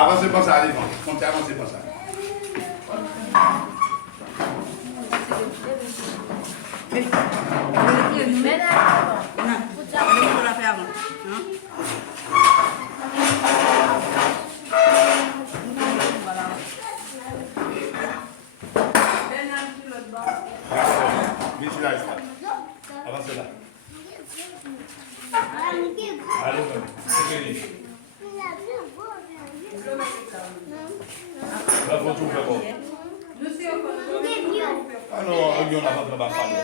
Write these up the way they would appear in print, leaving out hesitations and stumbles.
Avancez pas ça, allez, comptez, avancez pas ça. Viens là, avancez là. Allez, c'est fini. Bravo, tout bravo. Alors, on a pas de bafale.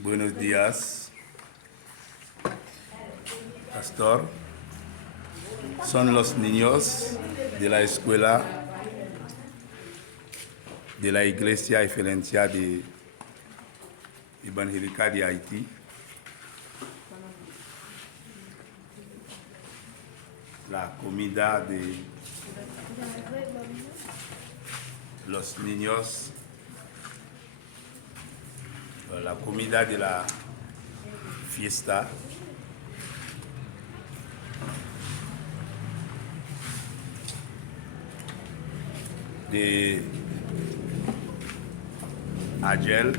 Buenos días, pastor. Son los niños de la escuela de la Iglesia Referencia de Evangélica de Haití. La comida de los niños, la comida de la fiesta. De ayer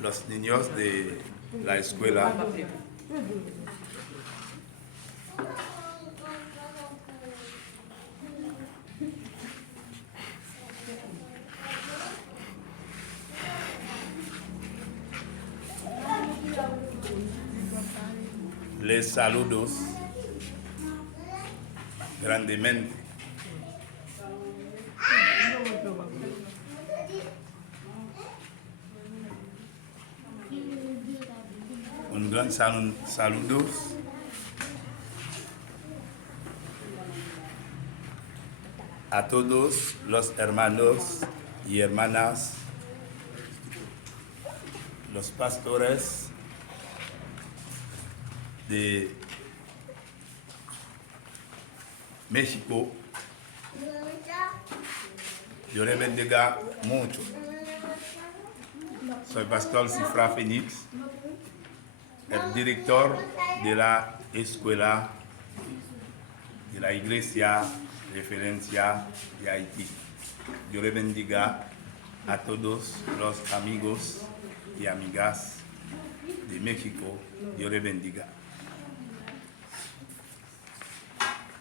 los niños de la escuela les saludos grandemente. Un gran saludos a todos los hermanos y hermanas, los pastores de México. Yo les bendiga mucho. Soy Pastor Cifra Fénix, el director de la escuela de la Iglesia Referencia de Haití. Dios les bendiga a todos los amigos y amigas de México. Dios les bendiga.